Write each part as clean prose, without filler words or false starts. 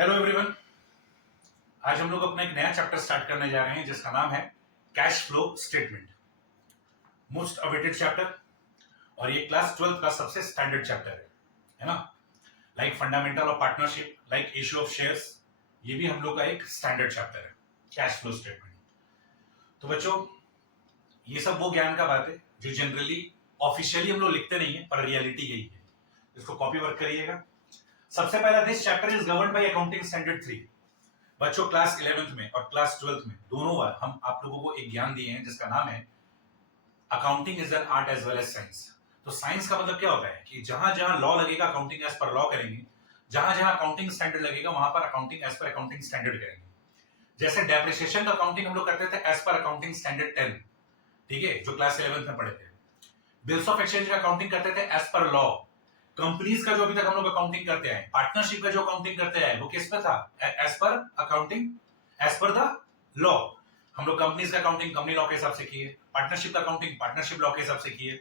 Hello everyone. आज हम लोग अपना एक नया चैप्टर स्टार्ट करने जा रहे हैं जिसका नाम है cash flow statement. Most awaited chapter और ये क्लास 12th का सबसे स्टैंडर्ड चैप्टर है ना। Like fundamental of partnership, like issue of shares, ये भी हम लोग का एक स्टैंडर्ड चैप्टर है कैश फ्लो स्टेटमेंट। तो बच्चों, ये सब वो ज्ञान का बात है जो जनरली ऑफिशियली हम लोग लिखते नहीं है, पर रियलिटी यही है। इसको कॉपी वर्क करिएगा। सबसे पहला, this chapter is governed by accounting standard 3। बच्चों, क्लास 11th में और क्लास 12th में दोनों बार हम आप लोगों को एक ज्ञान दिए हैं जिसका नाम है accounting is an art as well as science. तो साइंस का मतलब क्या होता है कि जहां जहां लॉ लगेगा अकाउंटिंग एज पर लॉ करेंगे, जहां जहां अकाउंटिंग स्टैंडर्ड लगेगा वहां पर accounting as per accounting standard करेंगे। जैसे डेप्रिसिएशन का अकाउंटिंग हम लोग करते थे एज पर अकाउंटिंग स्टैंडर्ड 10, ठीक है, जो क्लास 11th में पढ़े थे। बिल्स ऑफ एक्सचेंज का अकाउंटिंग करते थे एज पर लॉ। कंपनीज का जो अभी तक हम लोग अकाउंटिंग करते हैं, पार्टनरशिप का जो अकाउंटिंग करते हैं, वो किस पे था? As per accounting as per the law. हम लोग कंपनीज का अकाउंटिंग कंपनी लॉ के हिसाब से किए, पार्टनरशिप का अकाउंटिंग पार्टनरशिप लॉ के हिसाब से किए।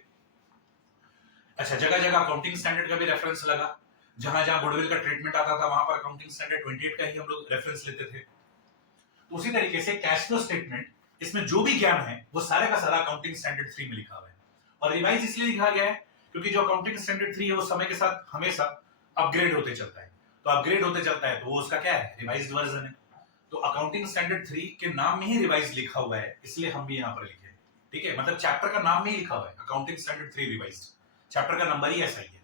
अच्छा, जगह जगह अकाउंटिंग स्टैंडर्ड का भी रेफरेंस लगा। जहां जहां गुडविल का ट्रीटमेंट आता था वहां पर अकाउंटिंग स्टैंडर्ड 28 का ही हम लोग रेफरेंस लेते थे। तो उसी तरीके से कैश फ्लो स्टेटमेंट, इसमें जो भी ज्ञान है वो सारे का सारा अकाउंटिंग स्टैंडर्ड 3 में लिखा हुआ है। और रिवाइज इसलिए लिखा गया है क्योंकि जो अकाउंटिंग स्टैंडर्ड 3 है वो समय के साथ हमेशा अपग्रेड होते चलता है। तो अपग्रेड होते चलता है तो वो उसका क्या है? रिवाइज्ड वर्जन है। तो अकाउंटिंग स्टैंडर्ड 3 के नाम में ही रिवाइज लिखा हुआ है, इसलिए हम भी यहां पर लिखे। ठीक है, मतलब चैप्टर का नाम में ही लिखा हुआ है अकाउंटिंग स्टैंडर्ड 3 रिवाइज्ड। चैप्टर का नंबर ही ऐसा ही है।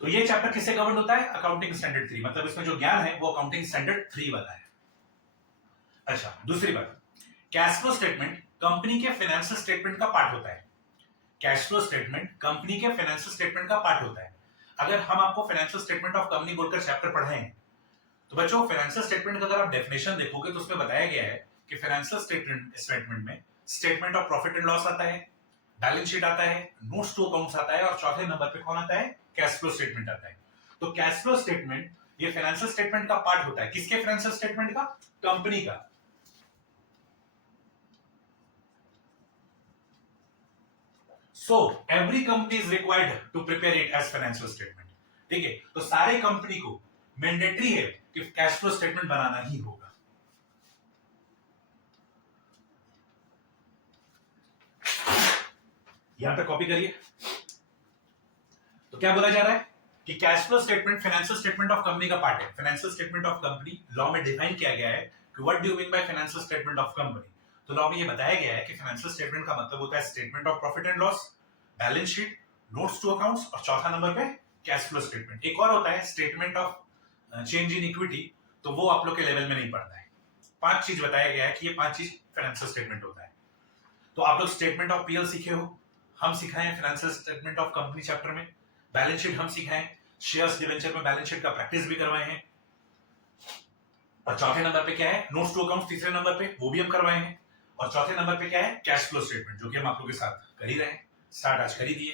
तो ये चैप्टर किससे गवर्न होता है? Accounting standard 3। मतलब इसमें जो ज्ञान है वो अकाउंटिंग स्टैंडर्ड 3 वाला है। अच्छा, दूसरी बात, कैश फ्लो स्टेटमेंट कंपनी के फाइनेंशियल स्टेटमेंट का पार्ट होता है। कैश फ्लो स्टेटमेंट कंपनी के फाइनेंशियल स्टेटमेंट का पार्ट होता है। अगर हम आपको फाइनेंशियल स्टेटमेंट ऑफ कंपनी बोलकर चैप्टर पढ़ाए हैं तो बच्चों, फाइनेंशियल स्टेटमेंट का अगर आप डेफिनेशन देखोगे तो उसमें बताया गया है कि फाइनेंशियल स्टेटमेंट में statement of profit and loss आता है, बैलेंस शीट आता है, नोट्स टू अकाउंट्स आता है और चौथे नंबर पे कौन आता है? कैश फ्लो स्टेटमेंट आता है। तो कैश फ्लो स्टेटमेंट ये फाइनेंशियल स्टेटमेंट का पार्ट होता है। किसके फाइनेंशियल स्टेटमेंट का? कंपनी का। So every company is required to prepare it as financial statement. ठीक है, तो सारे कंपनी को मैंडेटरी है कि कैश फ्लो स्टेटमेंट बनाना ही होगा। यहां पे कॉपी करिए। तो क्या बोला जा रहा है कि cash flow statement financial statement of company का पार्ट है। Financial statement of company law में डिफाइन किया गया है कि what do you mean by financial statement of company. तो लॉ में ये बताया गया है कि फाइनेंशियल स्टेटमेंट का मतलब होता है statement of profit and loss, balance sheet, notes to accounts और चौथा नंबर पे कैश फ्लो स्टेटमेंट। एक और होता है statement of change in equity, तो वो आप लोग के लेवल में नहीं पड़ता है। 5 चीज बताया गया है कि ये 5 चीज फाइनेंशियल स्टेटमेंट होता है। तो आप लोग स्टेटमेंट ऑफ पीएल सीखे हो, हम सिखाए हैं financial statement of company chapter में। बैलेंस शीट हम सिखाए, शेयर्स डिवेंचर में बैलेंस शीट का प्रैक्टिस भी करवाए हैं। और चौथे नंबर पे क्या है? Notes to accounts. तीसरे नंबर पे वो भी हम करवाए हैं। और चौथे नंबर पे क्या है? कैश फ्लो स्टेटमेंट, जो कि हम आप लोगों के साथ कर ही रहे हैं, स्टार्ट आज कर ही दिए।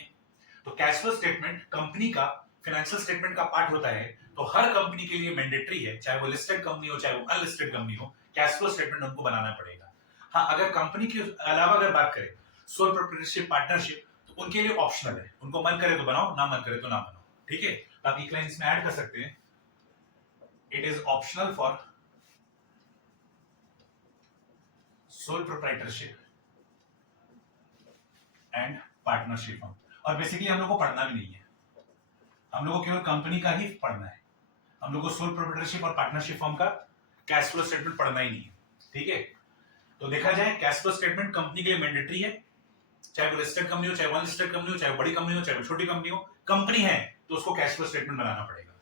तो कैश फ्लो स्टेटमेंट कंपनी का फाइनेंशियल स्टेटमेंट का पार्ट होता है। तो हर कंपनी के लिए मैंडेटरी है, चाहे वो लिस्टेड कंपनी हो चाहे वो अनलिस्टेड कंपनी हो, कैश फ्लो स्टेटमेंट उनको बनाना पड़ेगा। हाँ, अगर कंपनी के अलावा अगर बात करें सोल प्रोप्राइटरशिप, पार्टनरशिप, तो उनके लिए ऑप्शनल है। उनको मन करे तो बनाओ, ना मन करे तो ना बनाओ। ठीक है, आप एक लाइन इसमें ऐड कर सकते हैं, it is optional for sole proprietorship and partnership firm. और बेसिकली हम लोग को पढ़ना भी नहीं है, हम लोग को केवल कंपनी का ही पढ़ना है। हम लोग को सोल प्रोप्राइटरशिप और पार्टनरशिप फर्म का कैश फ्लो स्टेटमेंट पढ़ना ही नहीं है। ठीक है, तो देखा जाए कैश फ्लो स्टेटमेंट कंपनी के लिए मैंडेटरी है, चाहे वो लिस्टेड कंपनी हो, चाहे वो अनलिस्टेड कंपनी हो, चाहे वो बड़ी कंपनी हो, चाहे वो छोटी कंपनी हो। कंपनी है तो उसको कैश फ्लो स्टेटमेंट बनाना पड़ेगा।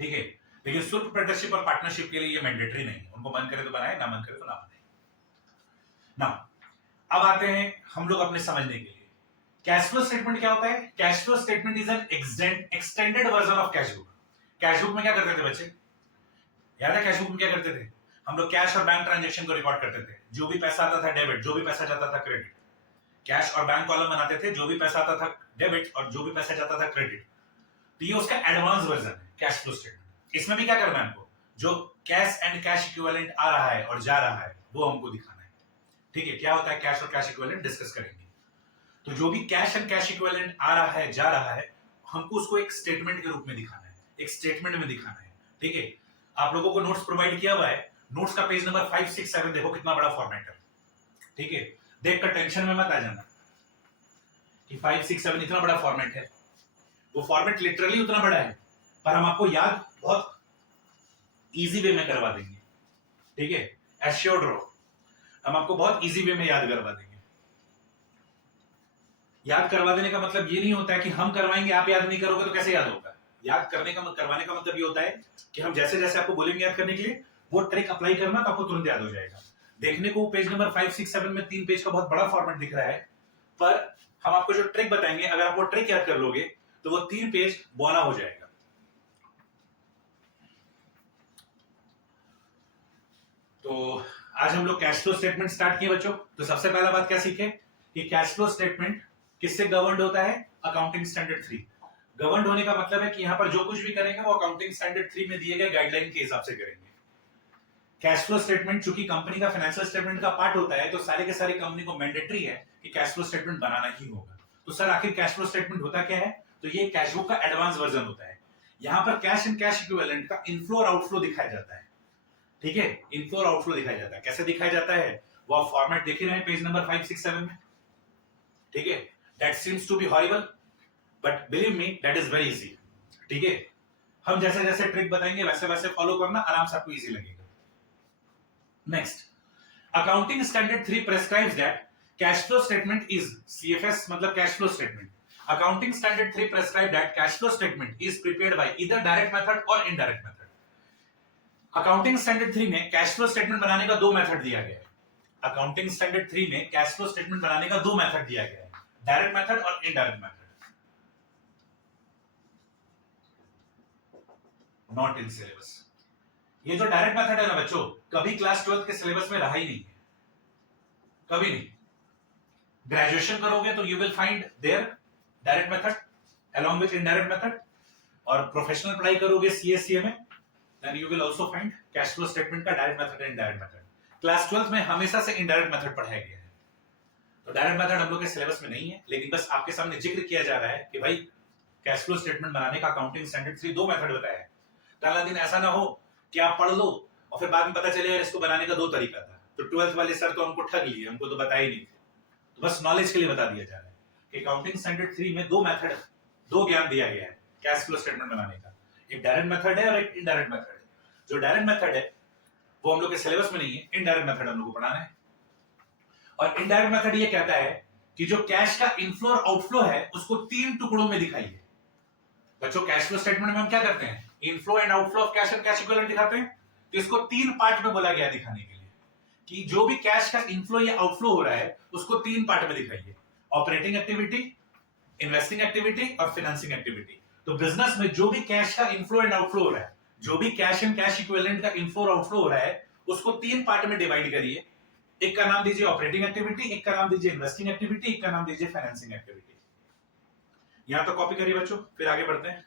ठीक है, लेकिन सोल प्रोप्राइटरशिप और पार्टनरशिप के लिए ये मैंडेटरी नहीं है। उनको मन करे तो बनाए, ना मन करे तो ना बनाए ना। अब आते हैं हम लोग अपने समझने के लिए कैश फ्लो स्टेटमेंट क्या होता है। Cash flow statement is an extended version of cash book. Cash book में क्या करते थे बच्चे? याद है कैश बुक में क्या करते थे? हम लोग कैश और बैंक ट्रांजैक्शन को रिकॉर्ड करते थे। जो भी पैसा आता था डेबिट, जो भी पैसा जाता था क्रेडिट। कैश और बैंक कॉलम बनाते थे, जो भी पैसा आता था डेबिट और जो भी पैसा जाता था क्रेडिट। तो ये उसका एडवांस वर्जन है कैश फ्लो स्टेटमेंट। इसमें भी क्या करना है हमको? जो कैश एंड कैश इक्विवेलेंट आ रहा है और जा रहा है वो हमको दिखाना है। ठीक है, क्या होता है कैश और कैश इक्विवेलेंट डिस्कस करेंगे। तो जो भी कैश एंड कैश इक्विवेलेंट आ रहा है, जा रहा है, हमको उसको एक स्टेटमेंट के रूप में दिखाना है, एक स्टेटमेंट में दिखाना है, ठीक है, आप लोगों को नोट्स प्रोवाइड किया हुआ है, नोट्स का पेज नंबर 5, 6, 7 देखो कितना बड़ा फॉर्मेट है। ठीक है, देखकर टेंशन में मत आ जाना कि 5, 6, 7 इतना बड़ा फॉर्मेट है। वो फॉर्मेट लिटरली उतना बड़ा है, पर हम आपको याद बहुत इजी वे में करवा देंगे। ठीक है, एश्योर्ड रहो, हम आपको बहुत इजी वे में याद करवा देंगे। याद करवा देने का मतलब ये नहीं होता है कि हम करवाएंगे आप याद नहीं करोगे तो कैसे याद होगा। याद करने का करवाने का मतलब ये होता है कि हम जैसे जैसे आपको बोलेंगे याद करने के लिए, वो ट्रिक अप्लाई करना तो आपको तुरंत याद हो जाएगा। देखने को पेज नंबर 5, 6, 7 में 3 पेज का बहुत बड़ा फॉर्मेट दिख रहा है, पर हम आपको जो ट्रिक बताएंगे, अगर आप वो ट्रिक याद कर लोगे तो वो 3 पेज बौना हो जाएगा। तो आज हम लोग कैश फ्लो स्टेटमेंट स्टार्ट किए बच्चों। तो सबसे पहला बात क्या सीखे कि कैश फ्लो स्टेटमेंट किससे गवर्नड होता है? Accounting standard 3। गवर्नड होने का मतलब है कि यहां पर जो कुछ भी करेंगे वो अकाउंटिंग स्टैंडर्ड 3 में दिए गए गाइडलाइन के हिसाब से करेंगे। कैश फ्लो स्टेटमेंट चूंकि कंपनी का फाइनेंशियल स्टेटमेंट का पार्ट होता है, तो सारे के सारे कंपनी को मैंडेटरी है कि कैश फ्लो स्टेटमेंट बनाना ही होगा। तो सर आखिर कैश फ्लो स्टेटमेंट होता क्या है? तो ये कैश बुक का एडवांस वर्जन होता है। यहां पर कैश एंड कैश इक्विवेलेंट का इनफ्लो और आउटफ्लो दिखाया जाता है। ठीक है, इनफ्लो और आउटफ्लो दिखाया जाता है। कैसे दिखाया जाता है वो आप फॉर्मेट देख ही रहे हैं पेज नंबर 5, 6, 7 में। ठीक है, that seems to be horrible but believe me that is very easy. ठीक है, हम जैसे जैसे ट्रिक बताएंगे वैसे वैसे फॉलो करना, आराम से आपको इजी लगेगा। Next, accounting standard 3 prescribes that cash flow statement is CFS मतलब cash flow statement. Accounting standard 3 prescribe that cash flow statement is prepared by either direct method और इनडायरेक्ट मेथड। अकाउंटिंग स्टैंडर्ड 3 में cash flow statement बनाने का 2 method दिया गया है। Accounting standard 3 में cash flow statement बनाने का 2 मेथड दिया गया है, डायरेक्ट मेथड और indirect method. Not in syllabus. ये जो डायरेक्ट मेथड है ना बच्चों, कभी क्लास 12 के सिलेबस में रहा ही नहीं है, कभी नहीं। ग्रेजुएशन करोगे तो you will find there direct method along with indirect method, और प्रोफेशनल पढ़ाई करोगे सीएससीए में then you will also find cash flow statement का direct method and indirect method. Class 12 में हमेशा से इनडायरेक्ट मेथड पढ़ाया गया है, तो डायरेक्ट मेथड हम लोग के सिलेबस में नहीं है, लेकिन बस आपके सामने जिक्र किया जा रहा है कि भाई कैश फ्लो स्टेटमेंट बनाने का अकाउंटिंग स्टैंडर्ड 3 2 मेथड बताया है। ताला दिन ऐसा ना हो कि आप पढ़ लो और फिर बाद में पता चले यार इसको बनाने का 2 तरीका था, तो 12th वाले सर तो हमको ठग लिए, हमको तो बताया ही नहीं। तो बस नॉलेज के लिए बता दिया जा रहा है कि अकाउंटिंग स्टैंडर्ड 3 में 2 मेथड, 2 ज्ञान दिया गया है कैश फ्लो स्टेटमेंट बनाने का। एक डायरेक्ट मेथड है और एक इनडायरेक्ट मेथड है। जो डायरेक्ट मेथड है वो हम लोग के सिलेबस में नहीं है, इनडायरेक्ट मेथड हम लोग को पढ़ाना है। और इनडायरेक्ट मेथड ये कहता है कि जो कैश का इनफ्लो और आउटफ्लो है उसको 3 टुकड़ों में दिखाइए। बच्चों कैश फ्लो स्टेटमेंट में हम क्या करते हैं? Inflow and outflow of cash and cash equivalent दिखाते हैं। तो इसको 3 पार्ट में बोला गया दिखाने के लिए कि जो भी कैश का इनफ्लो या आउटफ्लो हो रहा है उसको 3 पार्ट में दिखाइए, ऑपरेटिंग एक्टिविटी, इन्वेस्टिंग एक्टिविटी और फाइनेंसिंग एक्टिविटी। तो बिजनेस में जो भी कैश का इनफ्लो एंड आउटफ्लो हो रहा है, जो भी कैश एंड कैश इक्विवेलेंट का इनफ्लो और आउटफ्लो हो रहा है, उसको 3 पार्ट में डिवाइड करिए। एक का नाम दीजिए ऑपरेटिंग एक्टिविटी, एक का नाम दीजिए इन्वेस्टिंग एक्टिविटी, एक का नाम दीजिए फाइनेंसिंग एक्टिविटी। यहां तो कॉपी करिए बच्चों, फिर आगे बढ़ते हैं।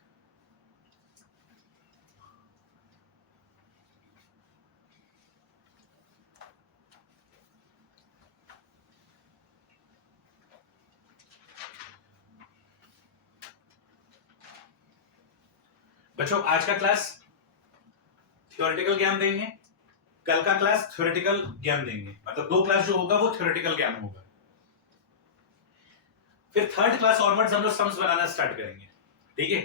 बच्चों आज का क्लास थ्योरेटिकल ज्ञान देंगे, कल का क्लास थ्योरेटिकल ज्ञान देंगे, मतलब 2 क्लास जो होगा वो थ्योरेटिकल ज्ञान होगा। फिर थर्ड क्लास ऑनवर्ड्स हम लोग सम्स बनाना स्टार्ट करेंगे। ठीक है,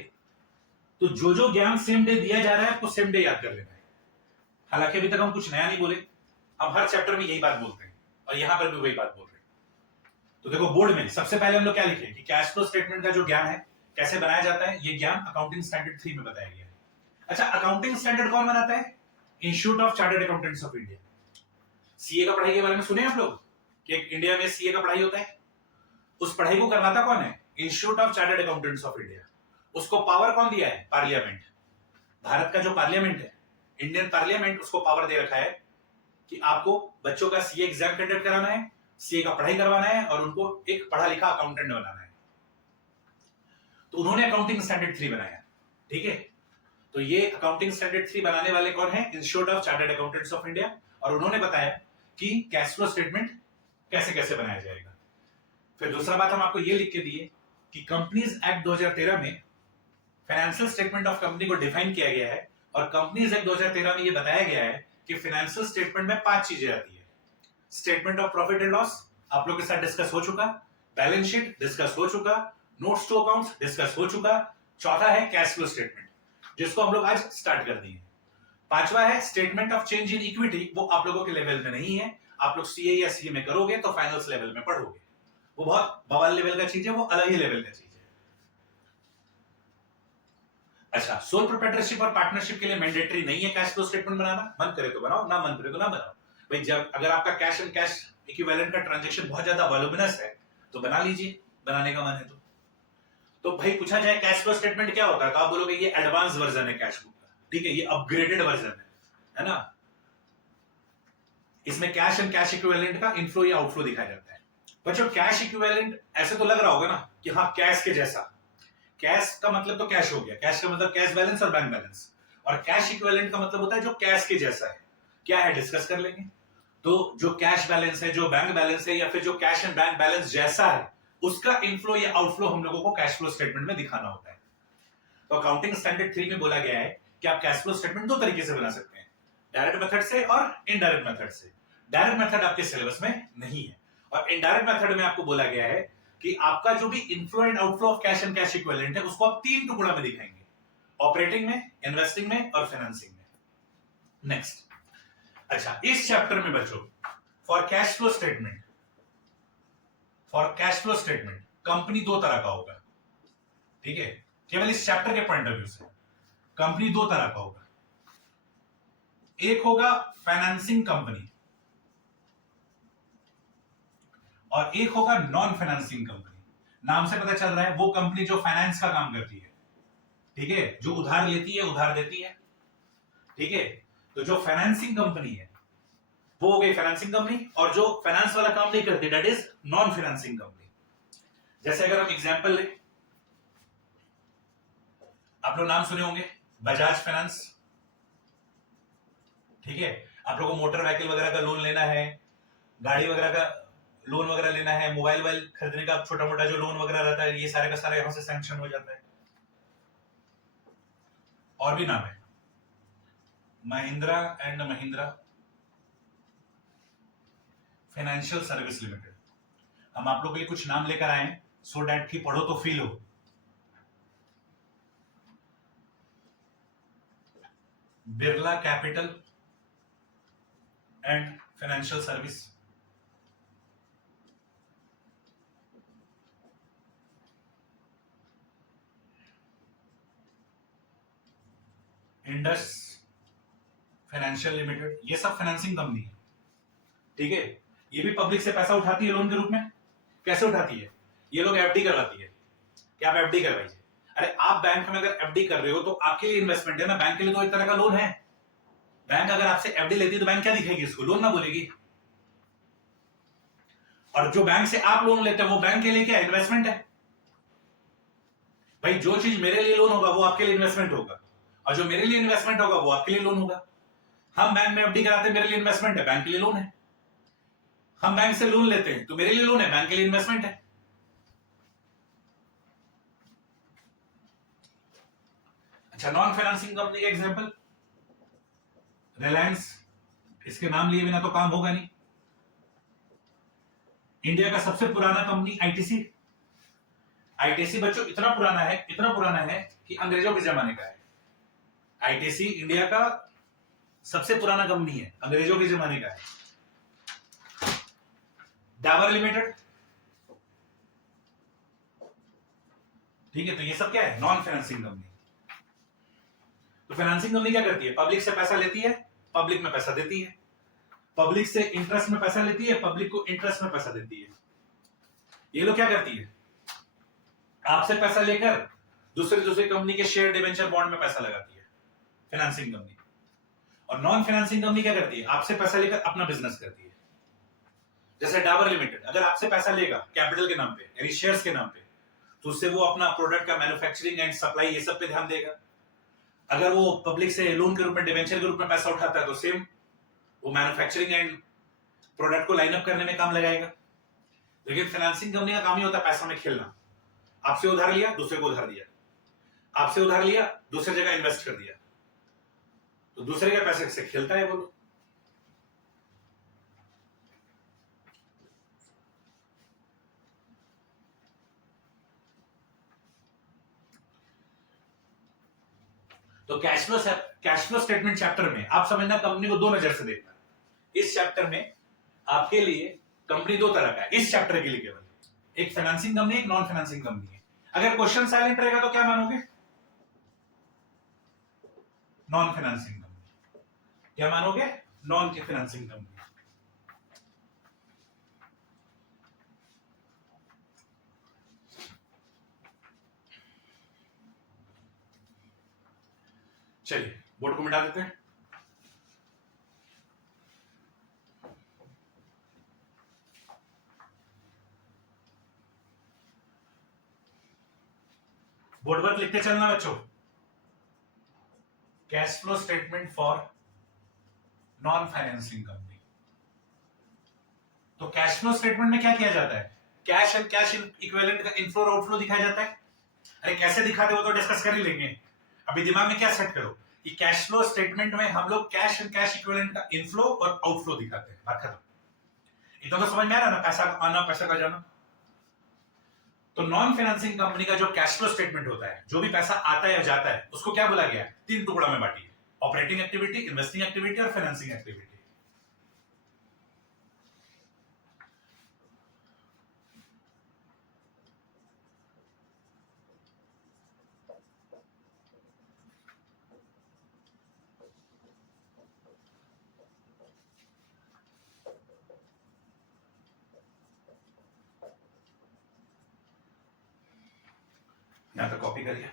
तो जो जो ज्ञान सेम डे दिया जा रहा है आपको सेम डे याद कर लेना है। हालांकि अभी तक हम कुछ नया नहीं बोले, हम हर चैप्टर में यही बात बोलते हैं और यहां पर भी वही बात बोल रहे हैं। तो देखो बोर्ड में सबसे पहले हम लोग क्या लिखे कि कैश फ्लो स्टेटमेंट का जो ज्ञान है कैसे बनाया जाता है, ये ज्ञान अकाउंटिंग स्टैंडर्ड 3 में बताया गया है। अच्छा, अकाउंटिंग स्टैंडर्ड कौन बनाता है? Institute of chartered accountants of India. CA का पढ़ाई के बारे में सुने आप लोग कि इंडिया में सीए का पढ़ाई होता है? उस पढ़ाई को करवाता कौन है? Institute of chartered accountants of India. उसको पावर कौन दिया है? पार्लियामेंट। भारत का जो पार्लियामेंट है, इंडियन पार्लियामेंट, उसको पावर दे रखा है कि आपको बच्चों का सीए एग्जाम कंडक्ट कराना है, सीए का पढ़ाई करवाना है और उनको एक पढ़ा लिखा अकाउंटेंट बनाना है। तो उन्होंने अकाउंटिंग स्टैंडर्ड 3 बनाया। ठीक है, तो ये अकाउंटिंग स्टैंडर्ड 3 बनाने वाले कौन है? Institute of chartered accountants of India. और उन्होंने बताया कि कैश फ्लो स्टेटमेंट कैसे कैसे बनाया जाएगा। फिर दूसरा बात हम आपको ये लिख के दिए कि कंपनीज एक्ट 2013 में फाइनेंशियल स्टेटमेंट ऑफ कंपनी को डिफाइन किया गया है और कंपनीज एक्ट 2013 में ये बताया गया है कि फाइनेंशियल स्टेटमेंट में 5 चीजें आती है। Statement of profit and loss आप लोग के साथ डिस्कस हो चुका, बैलेंस शीट डिस्कस हो चुका, नोट्स टू अकाउंट्स डिस्कस हो चुका, चौथा है कैश फ्लो स्टेटमेंट जिसको हम लोग आज स्टार्ट कर दिए। पांचवा है statement of change in equity, वो आप लोगों के लेवल में नहीं है, आप लोग सीए या सीए में करोगे तो फाइनल्स लेवल में पढ़ोगे, वो बहुत बवाल लेवल का चीज है, वो अलग ही लेवल का चीज है। अच्छा, सोल प्रोप्राइटरशिप और पार्टनरशिप के लिए मैंडेटरी नहीं है कैश फ्लो स्टेटमेंट बनाना, मन करे तो बनाओ, ना मन करे तो ना बनाओ। भाई जब अगर आपका कैश एंड कैश इक्विवेलेंट का ट्रांजैक्शन बहुत ज्यादा वॉल्यूमिनस है तो बना लीजिए, बनाने का मन है तो भाई पूछा जाए कैश फ्लो स्टेटमेंट क्या होता है तो आप बोलोगे ये एडवांस वर्जन है कैश बुक का, ठीक है, ये अपग्रेडेड वर्जन है ना। इसमें कैश एंड कैश इक्विवेलेंट का इनफ्लो या आउटफ्लो दिखाया जाता है। बच्चों कैश इक्विवेलेंट ऐसे तो लग रहा होगा ना कि हाँ कैश के जैसा, कैश का मतलब तो कैश हो गया, कैश का मतलब कैश बैलेंस और बैंक बैलेंस, और कैश इक्विवेलेंट का मतलब होता है जो कैश के जैसा है। क्या है डिस्कस कर लेंगे। तो जो कैश बैलेंस है, जो बैंक बैलेंस है, या फिर जो कैश एंड बैंक बैलेंस जैसा है उसका इनफ्लो या आउटफ्लो हम लोगों को कैश फ्लो स्टेटमेंट में दिखाना होता है। तो अकाउंटिंग स्टैंडर्ड 3 में बोला गया है कि आप कैश फ्लो स्टेटमेंट दो तरीके से बना सकते हैं, डायरेक्ट मेथड से और इनडायरेक्ट मेथड से। डायरेक्ट मेथड आपके सिलेबस में नहीं है, और इनडायरेक्ट मेथड में आपको बोला गया है कि आपका जो भी inflow and outflow of cash and cash equivalent है उसको आप 3 टुकड़ा में दिखाएंगे, ऑपरेटिंग में, इन्वेस्टिंग में और फाइनेंसिंग में। नेक्स्ट, अच्छा इस चैप्टर में बच्चों for cash flow statement, company दो तरह का होगा, ठीक है, केवल इस चैप्टर के पॉइंट ऑफ व्यू से कंपनी दो तरह का होगा। एक होगा फाइनेंसिंग कंपनी और एक होगा नॉन फाइनेंसिंग कंपनी। नाम से पता चल रहा है वो कंपनी जो फाइनेंस का काम करती है, ठीक है, जो उधार लेती है उधार देती है, ठीक है। तो जो फाइनेंसिंग कंपनी है वो हो गई फाइनेंसिंग कंपनी, और जो फाइनेंस वाला काम नहीं करती that is non financing company. जैसे अगर हम एग्जांपल लें, आप लोग नाम सुने होंगे बजाज फाइनेंस, ठीक है, आप लोगों को मोटर व्हीकल वगैरह का लोन लेना है, गाड़ी वगैरह का लोन वगैरह लेना है, मोबाइल वाइल खरीदने का छोटा मोटा जो लोन वगैरह रहता है, ये सारे का सारा यहां से सैंक्शन हो जाता है। और भी नाम है Mahindra and Mahindra financial service limited. हम आप लोग के लिए कुछ नाम लेकर आए हैं सो डैट की पढ़ो तो फील हो। Birla capital and financial service, Indus financial limited, ये सब फाइनेंसिंग कंपनी है, ठीक है। ये भी पब्लिक से पैसा उठाती है लोन के रूप में। कैसे उठाती है? ये लोग एफडी करवाती है कि आप एफडी करवाइए। अरे आप बैंक में अगर एफडी कर रहे हो तो आपके लिए इन्वेस्टमेंट है ना, बैंक के लिए तो एक तरह का लोन है। बैंक अगर आपसे एफडी लेती है तो बैंक क्या दिखेगी? इसको लोन ना बोलेगी। और जो बैंक से आप लोन लेते हो वो बैंक के लिए क्या इन्वेस्टमेंट है। भाई जो चीज मेरे लिए लोन होगा वो आपके लिए इन्वेस्टमेंट होगा, और जो मेरे लिए इन्वेस्टमेंट होगा वो आपके लिए लोन होगा। हम बैंक में एफडी कराते हैं, मेरे लिए इन्वेस्टमेंट है, बैंक के लिए लोन है। हम बैंक से लोन लेते हैं तो मेरे लिए लोन है, बैंक के लिए इन्वेस्टमेंट है। अच्छा, नॉन फाइनेंसिंग कंपनी का एग्जांपल रिलायंस, इसके नाम लिए बिना तो काम होगा नहीं। इंडिया का सबसे पुराना कंपनी आईटीसी। आईटीसी बच्चों इतना पुराना है कि अंग्रेजों के जमाने का है। आईटीसी इंडिया का सबसे पुराना कंपनी है, अंग्रेजों के जमाने का है। डाबर लिमिटेड, ठीक है, तो ये सब क्या है? Non financing company. तो फाइनेंसिंग कंपनी क्या करती है? पब्लिक से पैसा लेती है, पब्लिक में पैसा देती है, पब्लिक से इंटरेस्ट में पैसा लेती है, पब्लिक को इंटरेस्ट में पैसा देती है। ये लोग क्या करती है? आपसे पैसा लेकर दूसरी कंपनी के शेयर, डिबेंचर, बॉन्ड में पैसा लगाती है, फाइनेंसिंग कंपनी। और नॉन फाइनेंसिंग कंपनी क्या करती है? आपसे पैसा लेकर अपना बिजनेस करती है। जैसे डाबर लिमिटेड अगर आपसे पैसा लेगा कैपिटल के नाम पे यानी शेयर्स के नाम पे, तो उससे वो अपना प्रोडक्ट का मैन्युफैक्चरिंग एंड सप्लाई ये सब पे ध्यान देगा। अगर वो पब्लिक से लोन के रूप में, डिबेंचर के रूप में पैसा उठाता है तो सेम वो मैन्युफैक्चरिंग एंड प्रोडक्ट को लाइन अप करने में काम लगाएगा। लेकिन फाइनेंसिंग कंपनी का काम ही होता है पैसा में खेलना। आपसे उधार लिया, दूसरे को उधार दिया, आपसे उधार लिया, दूसरी जगह इन्वेस्ट कर दिया। तो दूसरे के पैसे से खेलता है बोलो। तो कैश फ्लो स्टेटमेंट चैप्टर में आप समझना कंपनी को दो नजर से देखना। इस चैप्टर में आपके लिए कंपनी दो तरह का है, इस चैप्टर के लिए केवल एक फाइनेंसिंग कंपनी, एक नॉन फाइनेंसिंग कंपनी है। अगर क्वेश्चन साइलेंट रहेगा तो क्या मानोगे? Non financing company. क्या मानोगे? Non financing company. चलिए बोर्ड को मिटा देते हैं। बोर्ड पर लिखते चलना बच्चों, cash flow statement for non financing company. तो कैश फ्लो स्टेटमेंट में क्या किया जाता है? कैश एंड कैश इक्विवेलेंट का इनफ्लो और आउटफ्लो दिखाया जाता है। अरे कैसे दिखाते हो तो डिस्कस कर ही लेंगे। अभी दिमाग में क्या सेट करो कि कैश फ्लो स्टेटमेंट में हम लोग कैश एंड कैश इक्विवेलेंट का इनफ्लो और आउटफ्लो दिखाते हैं। बात खत्म। इतना तो समझ में आ रहा ना, पैसा आना पैसा का जाना। तो नॉन फाइनेंसिंग कंपनी का जो कैश फ्लो स्टेटमेंट होता है, जो भी पैसा आता है या जाता है, उसको क्या बोला गया है? तीन टुकड़ा में बांटिए, ऑपरेटिंग एक्टिविटी, इन्वेस्टिंग एक्टिविटी और फाइनेंसिंग एक्टिविटी। यहां तक कॉपी करिए।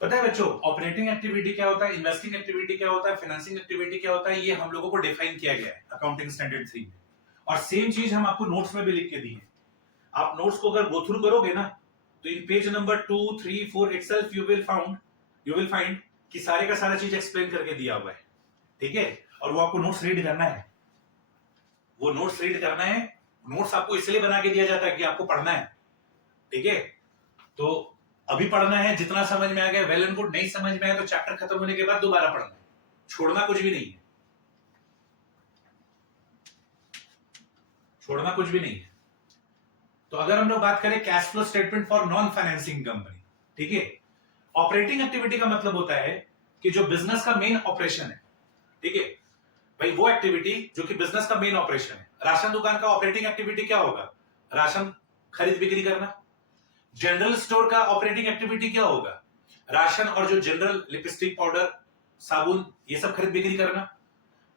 पता है बच्चों, ऑपरेटिंग एक्टिविटी क्या होता है, इन्वेस्टिंग एक्टिविटी क्या होता है, फाइनेंसिंग एक्टिविटी क्या होता है, ये हम लोगों को डिफाइन किया गया है अकाउंटिंग स्टैंडर्ड 3 में। और सेम चीज हम आपको नोट्स में भी लिख के दी है। आप नोट्स को अगर गो थ्रू करोगे ना, तो इन page number 2, 3, 4 itself you will find कि सारे का सारा चीज एक्सप्लेन करके दिया हुआ है। ठीक है, और वो आपको नोट्स रीड करना है। वो नोट्स रीड करना है। नोट्स आपको इसलिए बना के दिया जाता है कि आपको पढ़ना है। ठीक है, तो अभी पढ़ना है, जितना समझ में आ गया वेल एंड गुड, नहीं समझ में आया तो चैप्टर खत्म होने के बाद दोबारा पढ़ना है, छोड़ना कुछ भी नहीं है। छोड़ना कुछ भी नहीं है। तो अगर हम लोग बात करें cash flow statement for non financing company, ठीक है, ऑपरेटिंग एक्टिविटी का मतलब होता है कि जो बिजनेस का मेन ऑपरेशन है। ठीक है भाई, वो एक्टिविटी जो कि बिजनेस का मेन ऑपरेशन है। राशन दुकान का ऑपरेटिंग एक्टिविटी क्या होगा? राशन खरीद बिक्री करना। जनरल स्टोर का ऑपरेटिंग एक्टिविटी क्या होगा? राशन और जो जनरल लिपस्टिक, पाउडर, साबुन, ये सब खरीद बिक्री करना।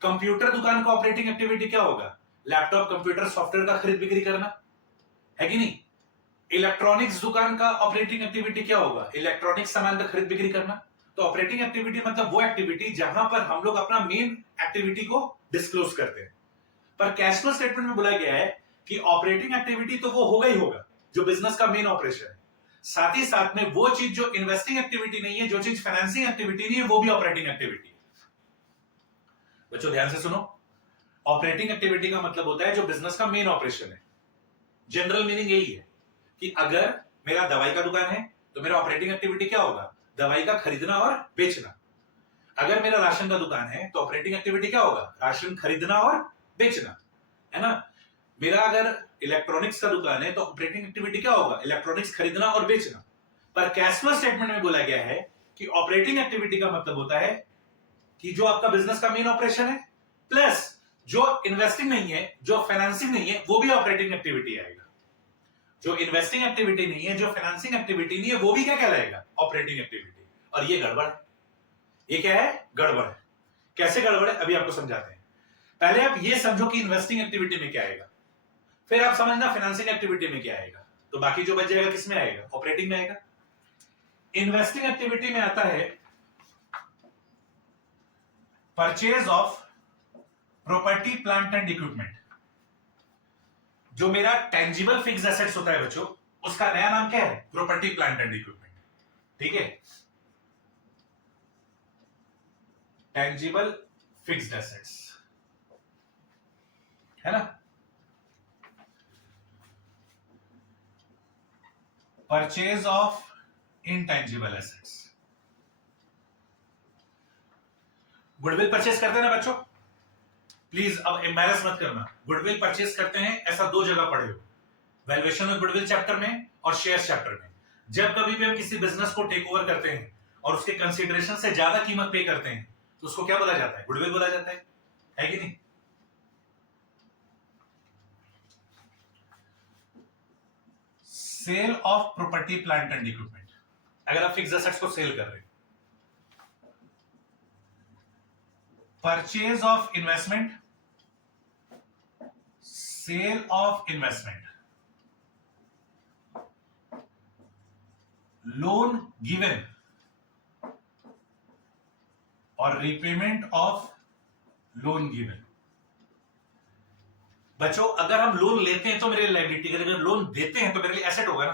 कंप्यूटर दुकान का ऑपरेटिंग एक्टिविटी क्या होगा? लैपटॉप, कंप्यूटर, सॉफ्टवेयर का खरीद बिक्री करना, है कि नहीं? इलेक्ट्रॉनिक्स दुकान का ऑपरेटिंग एक्टिविटी क्या होगा? इलेक्ट्रॉनिक्स सामान का खरीद बिक्री करना। तो ऑपरेटिंग एक्टिविटी मतलब वो एक्टिविटी जहां पर हम लोग अपना मेन एक्टिविटी को डिस्क्लोज करते हैं। पर कैश फ्लो स्टेटमेंट में बोला गया है कि ऑपरेटिंग एक्टिविटी तो वो होगा ही होगा जो बिजनेस का मेन ऑपरेशन है, साथ ही साथ में वो चीज जो इन्वेस्टिंग एक्टिविटी नहीं है, जो चीज फाइनेंसिंग एक्टिविटी नहीं है, वो भी ऑपरेटिंग एक्टिविटी है। बच्चों ध्यान से सुनो, ऑपरेटिंग एक्टिविटी का मतलब होता है जो बिजनेस का मेन ऑपरेशन है। जनरल मीनिंग यही है कि अगर मेरा दवाई का दुकान है तो मेरा ऑपरेटिंग एक्टिविटी क्या होगा? दवाई का खरीदना और बेचना। अगर मेरा राशन का दुकान है तो ऑपरेटिंग एक्टिविटी क्या होगा? राशन खरीदना और बेचना, है ना? मेरा अगर इलेक्ट्रॉनिक्स का दुकान है तो ऑपरेटिंग एक्टिविटी क्या होगा? इलेक्ट्रॉनिक्स खरीदना और बेचना। पर कैश फ्लो स्टेटमेंट में बोला गया है कि ऑपरेटिंग एक्टिविटी का मतलब होता है कि जो आपका बिजनेस का मेन ऑपरेशन है, प्लस जो इन्वेस्टिंग नहीं है, जो फाइनेंसिंग नहीं है, वो भी ऑपरेटिंग एक्टिविटी आएगा। जो इन्वेस्टिंग एक्टिविटी नहीं है, जो फाइनेंसिंग एक्टिविटी नहीं है, वो भी क्या कहलाएगा? Operating activity. और ये गड़बड़ है। ये क्या है? गड़बड़ है। कैसे गड़बड़ है अभी आपको समझाते हैं। पहले आप ये समझो कि इन्वेस्टिंग एक्टिविटी में क्या आएगा, फिर आप समझना फाइनेंसिंग एक्टिविटी में क्या आएगा। तो बाकी जो बच जाएगा किस में आएगा? ऑपरेटिंग में आएगा। इन्वेस्टिंग एक्टिविटी में आता है purchase of property, plant and equipment. जो मेरा टेंजिबल फिक्स्ड एसेट्स होता है बच्चों, उसका नया नाम क्या है? Property plant and equipment. ठीक है, टेंजिबल फिक्स्ड एसेट्स है ना। Purchase of intangible assets, goodwill purchase करते हैं ना बच्चों, प्लीज अब एम्बैरस मत करना। गुडविल परचेज करते हैं ऐसा दो जगह पढ़े हो, वैल्यूएशन ऑफ गुडविल चैप्टर में और शेयर चैप्टर में। जब कभी भी हम किसी बिजनेस को टेक ओवर करते हैं और उसके कंसीडरेशन से ज्यादा कीमत पे करते हैं तो उसको क्या बोला जाता है? गुडविल बोला जाता है कि नहीं? Sale of property plant and equipment, अगर आप फिक्स्ड एसेट्स को सेल कर रहे हैं। Purchase of investment, sale of investment, loan given और रीपेमेंट ऑफ लोन गिवन। बच्चों अगर हम लोन लेते हैं तो मेरे लिए लायबिलिटी, अगर लोन देते हैं तो मेरे लिए एसेट होगा ना।